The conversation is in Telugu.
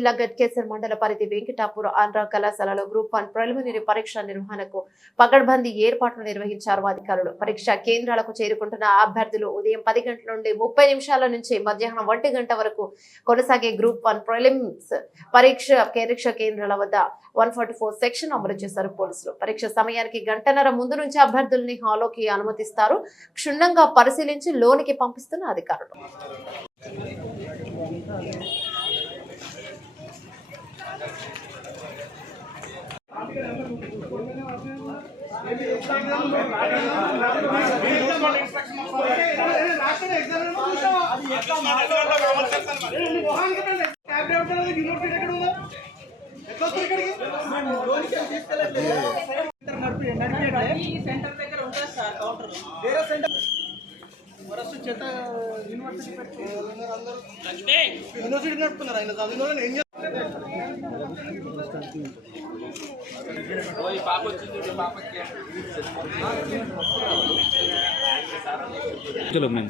జిల్లా గట్కేసర్ మండల పరిధి వెంకటాపూర్ ఆంధ్ర కళాశాలలో గ్రూప్ 1 ప్రిలిమినరీ పరీక్ష నిర్వహణకు పకడ్బందీ ఏర్పాట్లు నిర్వహించారు అధికారులు. పరీక్షా కేంద్రాలకు చేరుకుంటున్న అభ్యర్థులు ఉదయం 10 గంటల నుండి 30 నిమిషాల నుంచి మధ్యాహ్నం 1 గంట వరకు కొనసాగే గ్రూప్ 1 ప్రిలిమ్స్ పరీక్ష కేంద్రాల వద్ద 144 సెక్షన్ అమలు చేశారు పోలీసులు. పరీక్ష సమయానికి గంటన్నర ముందు నుంచి అభ్యర్థుల్ని హాల్లోకి అనుమతిస్తారు. క్షుణ్ణంగా పరిశీలించి లోనికి పంపిస్తున్న అధికారులు. యూనివర్సిటీ నడుపుతున్నారు ఆయన చదివిన ఏం चलो मैं